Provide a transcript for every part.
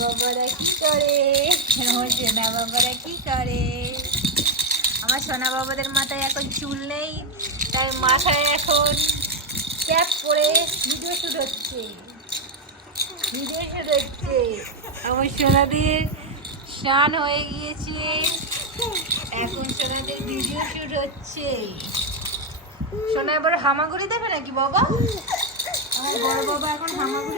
বাবারা কি করে? সোনা বাবারা কি করে? আমার সোনা বাবাদের মাথায় এখন চুল নেই, তাই মাথায় এখন ক্যাপ পরে ভিডিও শুট হচ্ছে। ভিডিও শুট হচ্ছে। আমার সোনাদের স্নান হয়ে গিয়েছে। এখন সোনাদের ভিডিও শুট হচ্ছে। সোনা এবার হামাগুড়ি দেবে নাকি বাবা? আমার বড় বাবা এখন হামাগুড়ি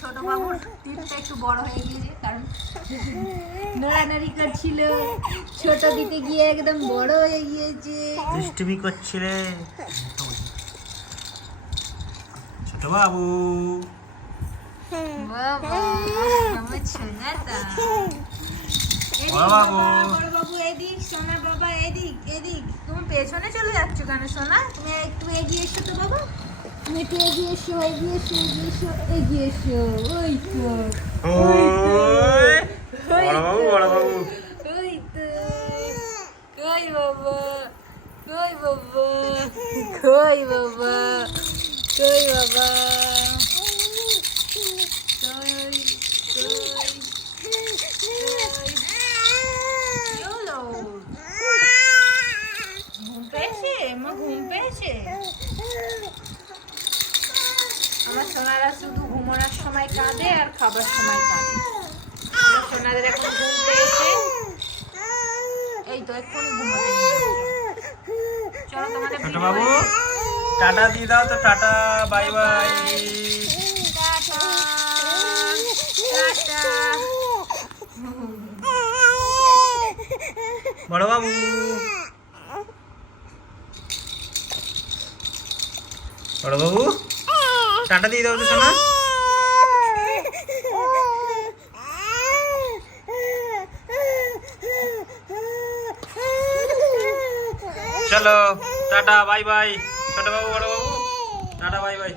ছোট বাবুর টিপটা একটু বড় হয়ে গিয়েছে কারণ নড়ানড়ি করছিল ছোট দিতে গিয়ে একদম বড় হয়ে গিয়েছে। দুষ্টুমি করছিলে? ছোট বাবু পেছনে চলে যাচ্ছ কেন সোনা? তুমি একটু এগিয়ে এসো তো বাবা। Mete agueixo, agueixo, agueixo, agueixo. Oito. Oi. Bora, vamos, bora, vamos. Oito. Coi, babá. Coi, babá. Coi, babá. Coi, babá. Coi, coi. ઘૂમ છે એમાં ઘૂમ છે সোনারা শুধু ঘুমানোর সময় কাঁদে আর খাবার সময় কাঁদে। সোনাদের এখন ঘুম পেয়েছে। এই তো এক্ষুনি ঘুমাতে চলো তোমাদের ছোট বাবু টাটা দিয়ে দাও তো tata bye. Bye. Tata. Tata. বড় বাবু। বড় বাবু। টাটা দিয়ে দাও তো, সোনা। চলো, টাটা বাই বাই ছোট বাবু, বড় বাবু। Tata bye by